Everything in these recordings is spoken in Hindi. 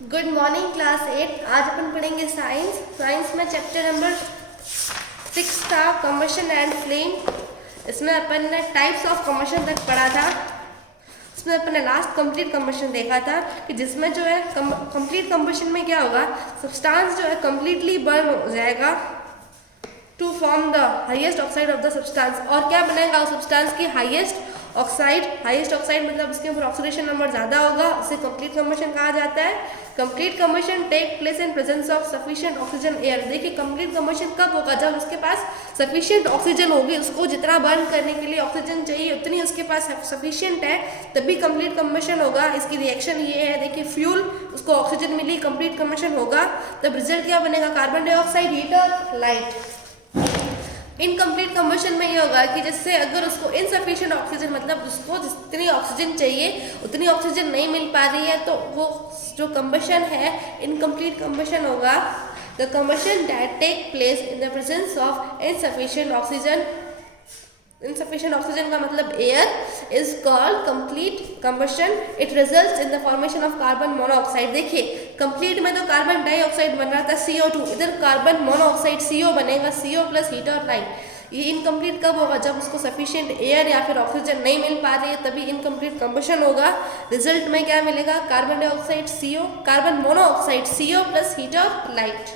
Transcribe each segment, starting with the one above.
Good morning class 8। आज अपन पढ़ेंगे साइंस में चैप्टर नंबर 6 था कम्बशन एंड फ्लेम। इसमें अपन ने टाइप्स ऑफ कम्बशन तक पढ़ा था। इसमें अपन ने लास्ट कंप्लीट कम्बशन देखा था कि जिसमें जो है कंप्लीट कम्बशन में क्या होगा, सब्सटेंस जो है कंप्लीटली बर्न हो जाएगा to form the highest oxide of the substance. और क्या बनेगा उस सब्सटेंस की हाईएस्ट ऑक्साइड मतलब उसके ऊपर ऑक्सीडेशन नंबर ज़्यादा होगा, उसे कंप्लीट कम्बशन कहा जाता है। Complete combustion take place in presence of sufficient oxygen air. देखिए कंप्लीट कम्बशन कब होगा, जब उसके पास सफिशिएंट ऑक्सीजन होगी, उसको जितना बर्न करने के लिए ऑक्सीजन चाहिए उतनी उसके पास सफिशिएंट है, तभी कंप्लीट कम्बशन होगा। इसकी रिएक्शन ये है, देखिए फ्यूल उसको ऑक्सीजन मिली, कंप्लीट कम्बशन होगा, तब रिजल्ट क्या बनेगा, कार्बन डाइऑक्साइड, हीट और लाइट। इनकम्प्लीट कम्बशन में ये होगा कि जैसे अगर उसको इनसफिशिएंट ऑक्सीजन मतलब उसको जितनी ऑक्सीजन चाहिए उतनी ऑक्सीजन नहीं मिल पा रही है, तो वो जो कम्बशन है इनकम्प्लीट कम्बशन होगा। The combustion that take place in the presence of insufficient oxygen. Insufficient oxygen का मतलब air is called complete combustion. It results in the formation of carbon monoxide. देखिए कंप्लीट में तो कार्बन डाइऑक्साइड बन रहा था CO2, इधर कार्बन मोनोऑक्साइड CO बनेगा, CO प्लस हीट और लाइट। ये इनकम्प्लीट कब होगा, जब उसको सफिशिएंट एयर या फिर ऑक्सीजन नहीं मिल पा रही है, तभी इनकम्प्लीट कम्बशन होगा। रिजल्ट में क्या मिलेगा, carbon dioxide CO, carbon monoxide CO plus heat और लाइट।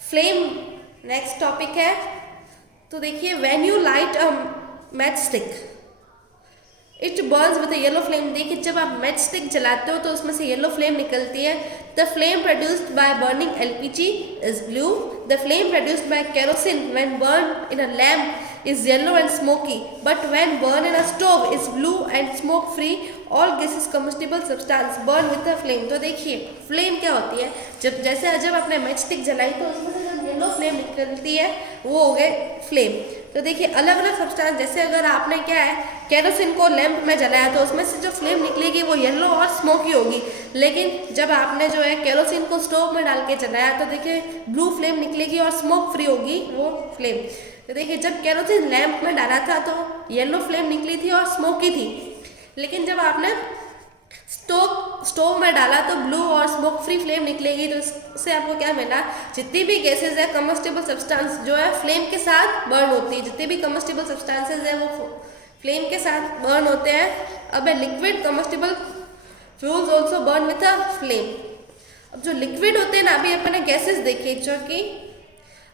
फ्लेम नेक्स्ट टॉपिक है। तो देखिए when you light a match stick it Burns with a yellow flame. देखिए जब आप मैच स्टिक जलाते हो तो उसमें से येलो फ्लेम निकलती है। The flame produced by burning LPG is blue. The flame produced by kerosene when burn in a lamp is yellow and smoky, but when burned in a stove is blue and smoke free. All gases combustible substance burn with a flame। तो देखिए फ्लेम क्या होती है, जब आपने मैच स्टिक जलाई तो उसमें से जो येलो फ्लेम निकलती है वो हो गए फ्लेम। तो देखिए अलग अलग सब्सटेंस, जैसे अगर आपने क्या है केरोसिन को लैंप में जलाया तो उसमें से जो फ्लेम निकलेगी वो येलो और स्मोकी होगी, लेकिन जब आपने जो है केरोसिन को स्टोव में डाल के जलाया तो देखिए ब्लू फ्लेम निकलेगी और स्मोक फ्री होगी वो फ्लेम। तो देखिए जब केरोसिन लैंप में डाला था तो येलो फ्लेम निकली थी और स्मोकी थी, लेकिन जब आपने स्टोव में डाला तो ब्लू और स्मोक फ्री फ्लेम निकलेगी। तो इससे आपको क्या मिला, जितनी भी गैसेज है कम्बस्टिबल सब्सटेंस जो है फ्लेम के साथ बर्न होती है, जितने भी कम्बस्टिबल सब्सटेंसेज है वो फ्लेम के साथ बर्न होते हैं। अब liquid combustible fuels also burn with a flame. अब जो लिक्विड होते हैं ना, अभी अपने गैसेज देखिए जो कि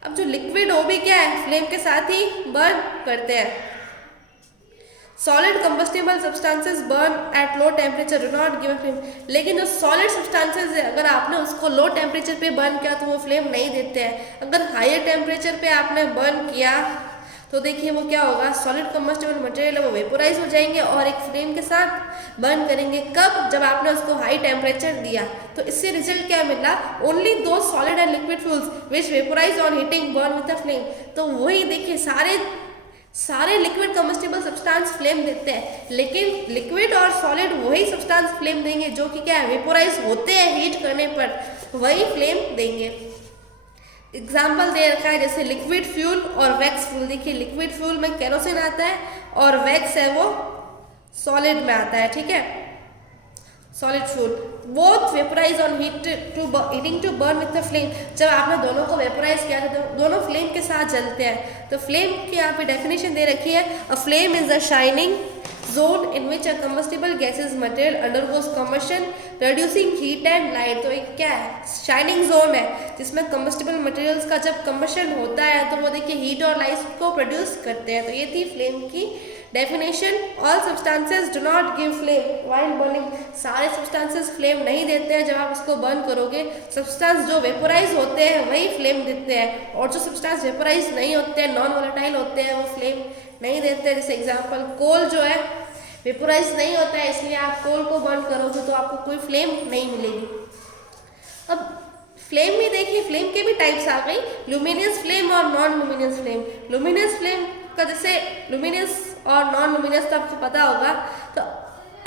अब जो लिक्विड वो भी क्या है फ्लेम के साथ ही बर्न करते हैं। Solid combustible substances burn at low temperature do not give a flame. लेकिन जो सॉलिड सब्सटेंसेस है अगर आपने उसको लो टेम्परेचर पे बर्न किया तो वो फ्लेम नहीं देते हैं। अगर हायर टेम्परेचर पे आपने बर्न किया तो देखिए वो क्या होगा, सॉलिड कंबस्टिबल मटेरियल है वो वेपोराइज हो जाएंगे और एक फ्लेम के साथ बर्न करेंगे। कब, जब आपने उसको हाई टेम्परेचर दिया। तो इससे रिजल्ट क्या मिला, ओनली दो solid and liquid fuels which vaporise on heating burn with a flame. तो वही देखिए सारे लिक्विड कम्बस्टिबल सब्सटेंस फ्लेम देते हैं, लेकिन लिक्विड और सॉलिड वही सब्सटेंस फ्लेम देंगे जो कि क्या है वेपोराइज होते हैं हीट करने पर, वही फ्लेम देंगे। एग्जाम्पल दे रखा है जैसे लिक्विड फ्यूल और वैक्स फ्यूल। देखिए लिक्विड फ्यूल में केरोसिन आता है और वैक्स है वो सॉलिड में आता है, ठीक है, solid fuel. Both vaporise on heating to burn with the flame. जब आपने दोनों को वेपोराइज किया तो दोनों फ्लेम के साथ जलते हैं। तो फ्लेम की यहाँ पे डेफिनेशन दे रखी है, अ flame is a shining zone in which a combustible gaseous material undergoes combustion producing heat and light। तो एक क्या है, शाइनिंग जोन है जिसमें combustible materials का जब combustion होता है तो वो देखिए हीट और लाइट को प्रोड्यूस करते हैं। तो ये थी फ्लेम की definition. All substances do not give flame while burning. सारे सब्सटेंसेज फ्लेम नहीं देते हैं जब आप उसको बर्न करोगे। सब्सटेंस जो वेपोराइज होते हैं वही फ्लेम देते हैं, और जो सब्सटेंस वेपोराइज नहीं होते हैं, नॉन वोलेटाइल होते हैं, वो फ्लेम नहीं देते। जैसे एग्जांपल कोल जो है वेपोराइज नहीं होता है, इसलिए आप कोल को बर्न करोगे तो आपको कोई फ्लेम नहीं मिलेगी। अब फ्लेम में देखिए फ्लेम के भी टाइप्स आ गई, लुमिनियस फ्लेम और non luminous flame. Luminous flame का जैसे लुमिनियस और नॉन लुमिनियस तो आपको पता होगा। तो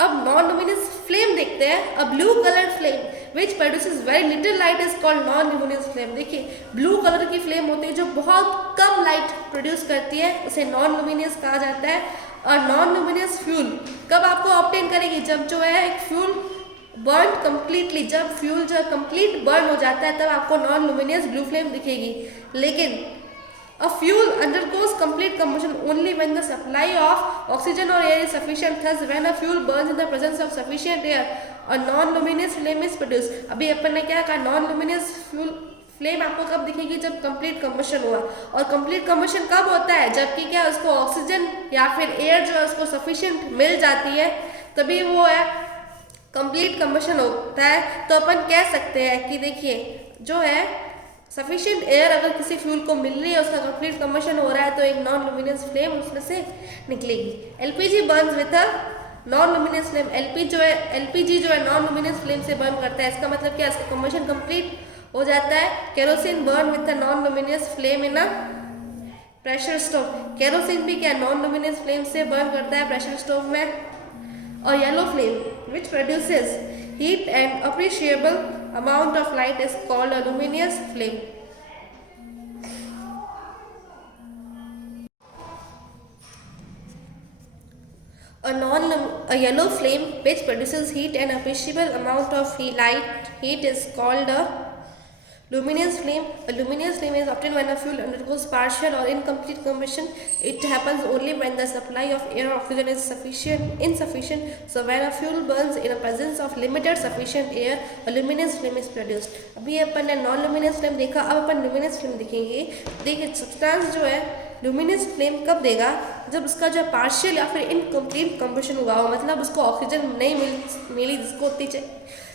अब नॉन लुमिनियस फ्लेम देखते हैं। A blue colour flame which produces very little light is called non luminous flame. देखिए ब्लू कलर की फ्लेम होती है जो बहुत कम लाइट प्रोड्यूस करती है, उसे नॉन लुमिनियस कहा जाता है। और नॉन लुमिनियस फ्यूल कब आपको ऑब्टेन करेगी जब जो है एक फ्यूल बर्न कंप्लीटली, जब फ्यूल जो है कंप्लीट बर्न हो जाता है तब आपको नॉन लुमिनियस ब्लू फ्लेम दिखेगी। लेकिन a fuel undergoes complete combustion only when the supply of oxygen or air is sufficient. Thus when a fuel burns in the presence of sufficient air, a non luminous flame is produced. अभी अपन ने क्या कहा, नॉन लुमिनियस फ्यूल फ्लेम आपको कब दिखेगी, जब कंप्लीट कंबशन हुआ। और कंप्लीट कंबशन कब होता है, जबकि क्या उसको ऑक्सीजन या फिर एयर जो है उसको सफिशिएंट मिल जाती है, तभी वो है कंप्लीट कंबशन होता है। तो अपन कह सकते हैं कि देखिए जो है सफिशिएंट एयर अगर किसी फ्यूल को मिल रही है, उसका कंप्लीट कंबशन हो रहा है, तो एक नॉन लुमिनियस फ्लेम उसमें से निकलेगी। LPG Burns with a non luminous flame. LPG जो है नॉन लुमिनियस फ्लेम से बर्न करता है। इसका मतलब क्या, इसका कंबशन कंप्लीट हो जाता है। Kerosene burn with a non luminous flame in a pressure stove. Kerosene भी क्या नॉन लुमिनियस फ्लेम से बर्न करता है प्रेशर स्टोव में। और yellow flame which produces heat and appreciable amount of light is called a luminous flame. A yellow flame which produces heat and appreciable amount of heat is called a luminous flame. A luminous flame is obtained when a fuel undergoes partial or incomplete combustion. It happens only when the supply of air or oxygen is insufficient. So when a fuel burns in the presence of limited sufficient air, a luminous flame is produced. अभी अपन ने नॉन लुमिनियस फ्लेम देखा, अब अपन लुमिनियस फ्लेम देखेंगे। देखिए सब्सटेंस जो है लुमिनियस फ्लेम कब देगा, जब उसका जो पार्शियल या फिर इनकम्प्लीट कंबशन हुआ हो, मतलब उसको ऑक्सीजन नहीं मिली जिसको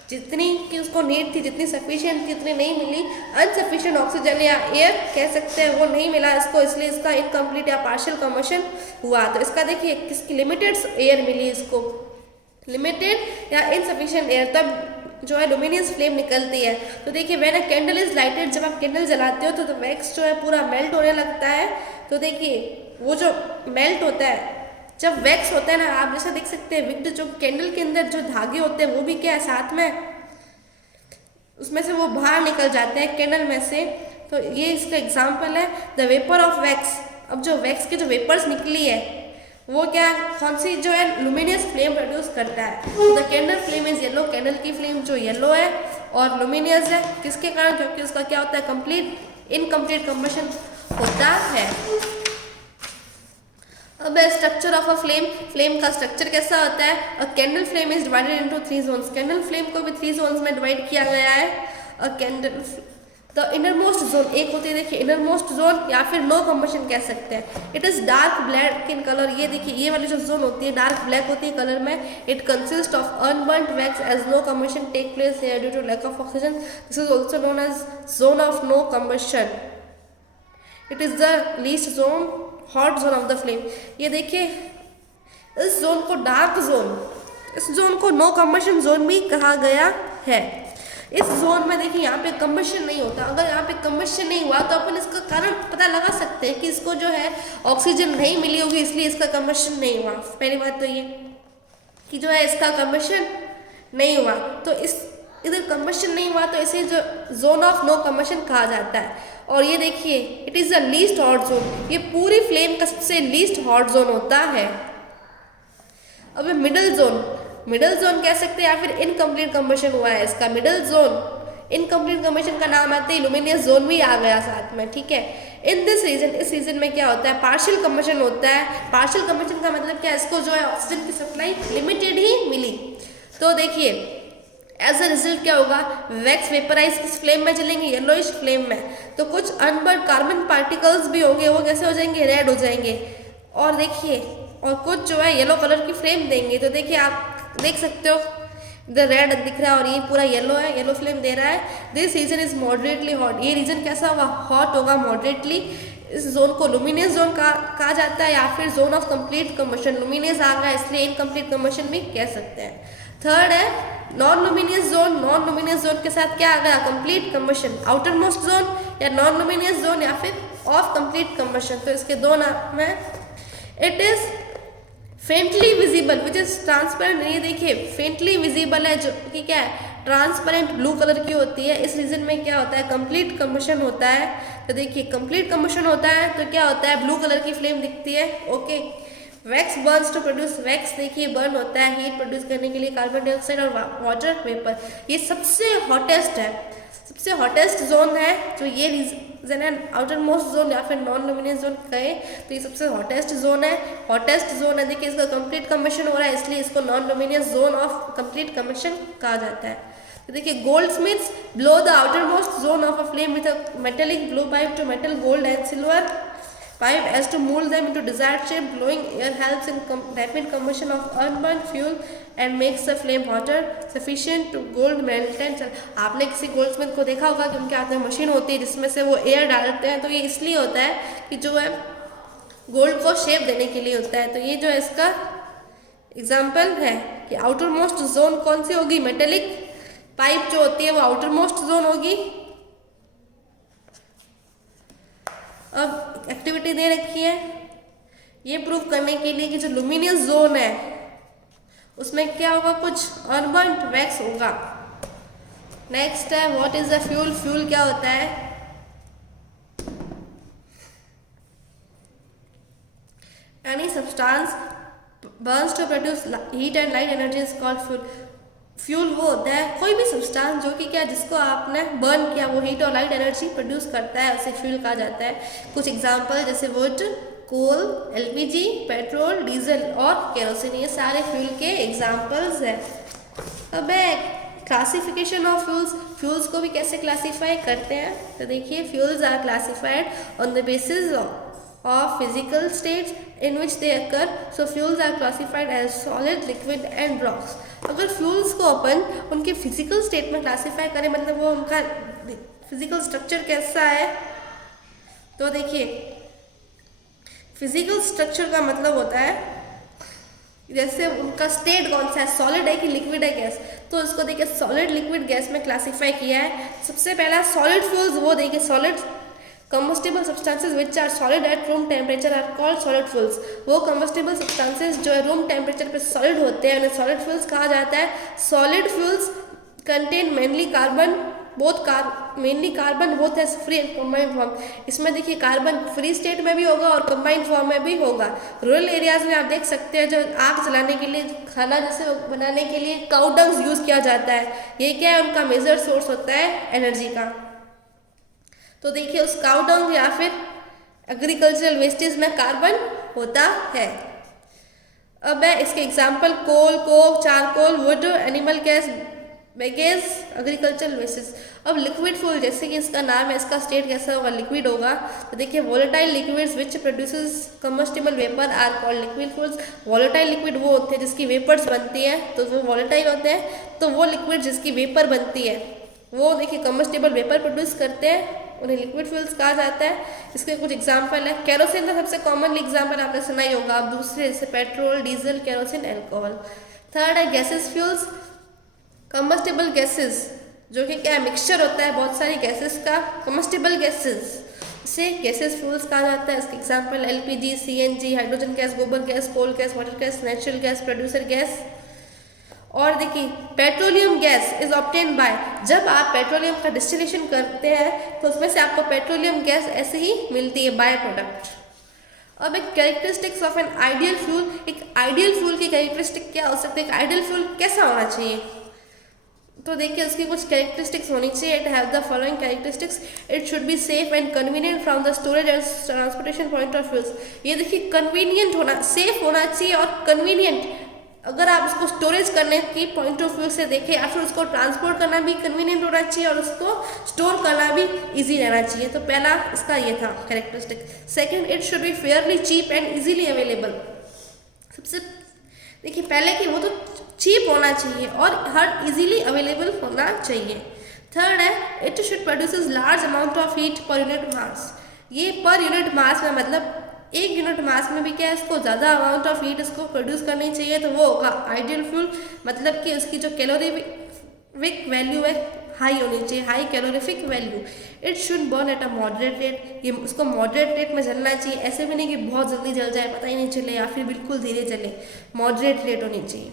जितनी कि उसको नीड थी, जितनी सफिशिएंट थी उतनी नहीं मिली। अनसफिशिएंट ऑक्सीजन या एयर कह सकते हैं वो नहीं मिला इसको, इसलिए इसका इनकम्प्लीट या पार्शियल कंबशन हुआ। तो इसका देखिए किसकी लिमिटेड एयर मिली इसको, लिमिटेड या इनसफिशिएंट एयर, तब जो है लुमिनियस फ्लेम निकलती है। तो देखिए when a candle is lighted, जब आप कैंडल जलाते हो तो वैक्स जो है पूरा मेल्ट होने लगता है। तो देखिए वो जो मेल्ट होता है, जब वैक्स होता है ना, आप जैसा देख सकते हैं विक्ड जो कैंडल के अंदर जो धागे होते हैं वो भी क्या है साथ में उसमें से वो बाहर निकल जाते हैं कैंडल में से। तो ये इसका एग्जांपल है द वेपर ऑफ वैक्स। अब जो वैक्स के जो वेपर्स निकली है वो क्या कौन सी जो है लुमिनियस फ्लेम प्रोड्यूस करता है। तो the candle flame is yellow, candle की फ्लेम जो येलो है और लुमिनियस है, किसके कारण, क्योंकि उसका क्या होता है कंप्लीट इनकम्प्लीट कंबशन होता है। अब structure of a flame, flame का स्ट्रक्चर कैसा होता है। A candle flame is divided into 3 zones. Candle flame को भी 3 जोन्स में डिवाइड किया गया है। A candle the innermost zone, एक होती है देखिए इनरमोस्ट जोन या फिर नो कंबशन कह सकते हैं। It is dark black in colour. ये देखिए ये वाली जो जोन होती है डार्क ब्लैक होती है कलर में। It consist of unburned wax as no combustion take place here due to lack of oxygen. This is also known as zone of no combustion. It is the least zone, hot zone of the flame. ये देखिए इस जोन को डार्क जोन, इस जोन को नो कंबशन जोन भी कहा गया है। इस जोन में देखिए यहाँ पे कंबशन नहीं होता। अगर यहाँ पे कंबशन नहीं हुआ तो अपन इसका कारण पता लगा सकते हैं कि इसको जो है ऑक्सीजन नहीं मिली होगी इसलिए इसका कंबशन नहीं हुआ। पहली बात तो ये कि जो है इसका कंबशन नहीं हुआ, तो इस इधर कंबशन नहीं हुआ तो इसे जो जोन ऑफ नो कंबशन कहा जाता है। और ये देखिए it is the least hot zone, ये पूरी फ्लेम का सबसे लीस्ट हॉट जोन होता है। अब मिडल जोन, मिडल जोन कह सकते हैं या फिर इनकम्प्लीट कंबशन हुआ है इसका मिडल जोन। इनकम्प्लीट कंबशन का नाम आते ही लुमिनियस जोन भी आ गया साथ में, ठीक है। इन दिस रीजन, इस रीजन में क्या होता है पार्शियल कंबशन होता है। पार्शियल कंबशन का मतलब क्या है, इसको जो है ऑक्सीजन की सप्लाई लिमिटेड ही मिली। तो देखिए एज अ रिजल्ट क्या होगा, वैक्स वेपराइज किस फ्लेम में चलेंगे, येलोइश फ्लेम में। तो कुछ अनबर्न कार्बन पार्टिकल्स भी होंगे, वो कैसे हो जाएंगे, रेड हो जाएंगे। और देखिए और कुछ जो है येलो कलर की फ्लेम देंगे। तो देखिए आप देख सकते हो इधर रेड दिख रहा है और ये पूरा येलो है, येलो फ्लेम दे रहा है। This region is moderately hot, ये रीजन कैसा होगा, हॉट होगा मॉडरेटली। इस जोन को लुमिनियस जोन कहा जाता है या फिर zone of complete combustion. Luminous आ गया इसलिए इनकम्प्लीट कंबशन भी कह सकते हैं। थर्ड है non luminous zone. Non luminous zone के साथ क्या आ गया, complete combustion. Outer most zone या नॉन लुमिनियस जोन या फिर ऑफ कंप्लीट कंबशन। तो इसके दो नाम है। It is faintly visible which is transparent. ये देखिए फेंटली विजिबल है जो कि क्या है ट्रांसपेरेंट ब्लू कलर की होती है। इस रीजन में क्या होता है कंप्लीट कंबशन होता है। तो देखिए कंप्लीट कंबशन होता है तो क्या होता है ब्लू कलर की फ्लेम दिखती है, okay. Wax burns to produce wax, देखिए बर्न होता है हीट प्रोड्यूस करने के लिए कार्बन डाइऑक्साइड और वाटर वेपर। ये सबसे हॉटेस्ट है, सबसे हॉटेस्ट जोन है जो ये रीजन है, आउटर मोस्ट जोन या फिर नॉन लुमिनस जोन कहे तो ये सबसे हॉटेस्ट जोन है। हॉटेस्ट जोन है, देखिए इसका कंप्लीट कम्बशन हो रहा है इसलिए इसको non luminous zone of complete combustion कहा जाता है। तो देखिए goldsmiths blow the outermost zone of a flame with a metallic blow pipe to metal gold and silver pipe as to mold them into desired shape. Blowing air helps in rapid combustion of unburnt fuel and makes the flame hotter sufficient to gold melt and आपने किसी गोल्डस्मिथ को देखा होगा कि उनके हाथ में मशीन होती है जिसमें से वो एयर डालते हैं, तो ये इसलिए होता है कि जो है गोल्ड को शेप देने के लिए होता है। तो ये जो है इसका एग्जाम्पल है कि आउटर मोस्ट जोन कौन सी होगी, मेटेलिक पाइप जो होती है वो आउटर मोस्ट जोन होगी। अब एक्टिविटी दे रखी है, ये प्रूव करने के लिए कि जो लुमिनियस जोन है उसमें क्या होगा, कुछ अनबर्न्ट वैक्स होगा। नेक्स्ट है what is the fuel, fuel क्या होता है। Any substance burns to produce heat and light energy is called fuel. Fuel वो होता है कोई भी सब्सटेंस जो कि क्या जिसको आपने बर्न किया वो हीट और लाइट एनर्जी प्रोड्यूस करता है, उसे फ्यूल कहा जाता है। कुछ एग्जांपल जैसे wood, coal, LPG, petrol, diesel और केरोसिन, ये सारे फ्यूल के एग्जांपल्स हैं। अब क्लासिफिकेशन ऑफ फ्यूल्स, फ्यूल्स को भी कैसे क्लासीफाई करते हैं, तो देखिए fuels are classified on the basis of physical states in which they occur. So fuels are classified as solid, liquid and rocks. अगर फ्यूल्स को अपन उनके फिजिकल स्टेट में क्लासीफाई करें, मतलब वो उनका फिजिकल स्ट्रक्चर कैसा है, तो देखिए फिजिकल स्ट्रक्चर का मतलब होता है जैसे उनका स्टेट कौन सा है, सॉलिड है कि लिक्विड है, गैस। तो इसको देखिए सॉलिड, लिक्विड, गैस में क्लासीफाई किया है। सबसे पहला सॉलिड फ्यूल्स, वो देखिए solid combustible substances which are solid at room temperature are called solid fuels। वो combustible substances जो है रूम टेम्परेचर पे सॉलिड होते हैं उन्हें सॉलिड फ्यूल्स कहा जाता है। Solid fuels contain mainly carbon, mainly carbon both as free and combined form. इसमें देखिए कार्बन फ्री स्टेट में भी होगा और कंबाइंड फॉर्म में भी होगा। रूरल एरियाज में आप देख सकते हैं जो आग जलाने के लिए, खाना जैसे बनाने के लिए काउ डंग यूज किया जाता है, ये क्या है उनका मेजर सोर्स होता है एनर्जी का। तो देखिए उस काउ डंग या फिर एग्रीकल्चरल वेस्टेज में कार्बन होता है। अब है इसके example coal, coke, charcoal, wood, animal gas, bagasse, agricultural wastage. अब लिक्विड फ्यूल, जैसे कि इसका नाम है, इसका स्टेट कैसा होगा, लिक्विड होगा। तो देखिए volatile liquids which produces combustible vapour are called liquid fuels. Volatile liquid वो होते हैं जिसकी वेपर्स बनती है, तो वो वोलेटाइल होते हैं। तो वो लिक्विड जिसकी वेपर बनती है वो देखिए कम्बस्टिबल वेपर प्रोड्यूस करते हैं, उन्हें लिक्विड फ्यूल्स कहा जाता है। इसके कुछ एग्जांपल है, केरोसिन का सबसे कॉमनली एग्जांपल आपने सुना ही होगा। अब दूसरे जैसे petrol, diesel, kerosene, alcohol. Third है गैसेस फ्यूल्स, कम्बस्टिबल गैसेस जो कि क्या मिक्सचर होता है बहुत सारी गैसेस का, कम्बस्टिबल गैसेस से गैसेस फ्यूल्स कहा जाता है। इसके example LPG, CNG, hydrogen gas, गोबर gas, coal gas, water gas, natural gas, producer gas. और देखिए petroleum gas is obtain by, जब आप पेट्रोलियम का डिस्टिलेशन करते हैं तो उसमें से आपको पेट्रोलियम गैस ऐसे ही मिलती है, बाय प्रोडक्ट। अब एक characteristics of an ideal fuel, एक आइडियल फ्यूल की कैरेक्टरिस्टिक क्या हो सकती है, एक आइडियल फ्यूल कैसा होना चाहिए, तो देखिए उसकी कुछ कैरेक्टरिस्टिक्स होनी चाहिए। It have the following characteristics, it should be safe and convenient from the storage and transportation point of views. ये देखिए कन्वीनियंट होना, सेफ होना चाहिए और कन्वीनियंट, अगर आप उसको स्टोरेज करने की पॉइंट ऑफ व्यू से देखें या फिर उसको ट्रांसपोर्ट करना भी कन्वीनियंट होना चाहिए और उसको स्टोर करना भी इजी रहना चाहिए। तो पहला इसका ये था characteristic. Second, it should be fairly cheap and easily available. सबसे देखिए पहले कि वो तो चीप होना चाहिए और हर इजीली अवेलेबल होना चाहिए। थर्ड है it should produces large amount of heat per unit mass. ये पर यूनिट मास में मतलब एक यूनिट मास में भी क्या है, इसको ज़्यादा अमाउंट ऑफ हीट इसको प्रोड्यूस करनी चाहिए, तो वो होगा आइडियल फ्यूल। मतलब कि उसकी जो कैलोरीफिक वैल्यू है हाई होनी चाहिए, high calorific value. It should burn at a moderate rate, ये उसको मॉडरेट रेट में जलना चाहिए, ऐसे भी नहीं कि बहुत जल्दी जल जाए पता ही नहीं चले या फिर बिल्कुल धीरे जले, मॉडरेट रेट होनी चाहिए।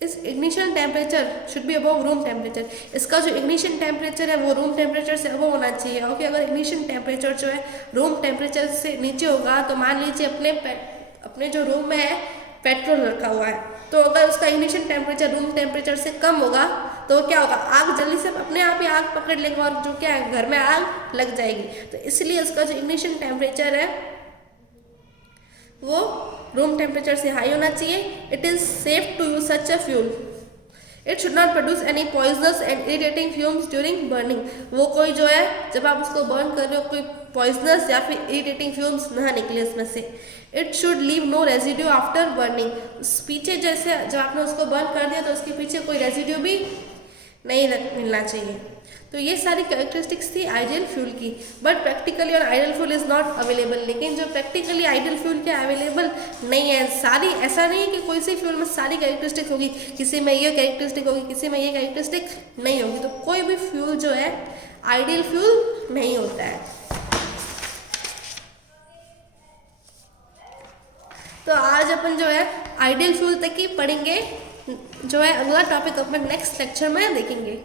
इस ignition temperature should be above room temperature, इसका जो इग्निशन टेम्परेचर है वो रूम टेम्परेचर से अबव होना चाहिए। ओके, अगर इग्निशन टेम्परेचर जो है रूम टेम्परेचर से नीचे होगा तो मान लीजिए अपने जो रूम में है पेट्रोल रखा हुआ है, तो अगर उसका इग्निशन टेम्परेचर रूम टेम्परेचर से कम होगा तो क्या होगा, आग जल्दी से अपने आप ही आग पकड़ लेगा और जो क्या है घर में आग लग जाएगी। तो इसलिए उसका जो इग्निशन टेम्परेचर है वो रूम टेम्परेचर से हाई होना चाहिए। It is safe to use such a fuel. It should not produce any poisonous and irritating fumes during burning. वो कोई जो है जब आप उसको बर्न कर रहे हो कोई पॉइजनस या फिर इरिटेटिंग फ्यूम्स ना निकले इसमें से। It should leave no residue after burning. पीछे जैसे जब आपने उसको बर्न कर दिया तो उसके पीछे कोई रेजिड्यू भी नहीं मिलना चाहिए। तो ये सारी कैरेक्टरिस्टिक्स थी आइडियल फ्यूल की। बट प्रैक्टिकली और ideal fuel is not available. लेकिन जो प्रैक्टिकली आइडियल फ्यूल के अवेलेबल नहीं है सारी, ऐसा नहीं है कि कोई सी फ्यूल में सारी कैरेक्टरिस्टिक होगी, किसी में ये कैरेक्टरिस्टिक होगी किसी में ये कैरेक्टरिस्टिक नहीं होगी। तो कोई भी फ्यूल जो है आइडियल फ्यूल नहीं होता है। तो आज अपन जो है आइडियल फ्यूल तक ही पढ़ेंगे, जो है अगला टॉपिक अपन नेक्स्ट लेक्चर में देखेंगे।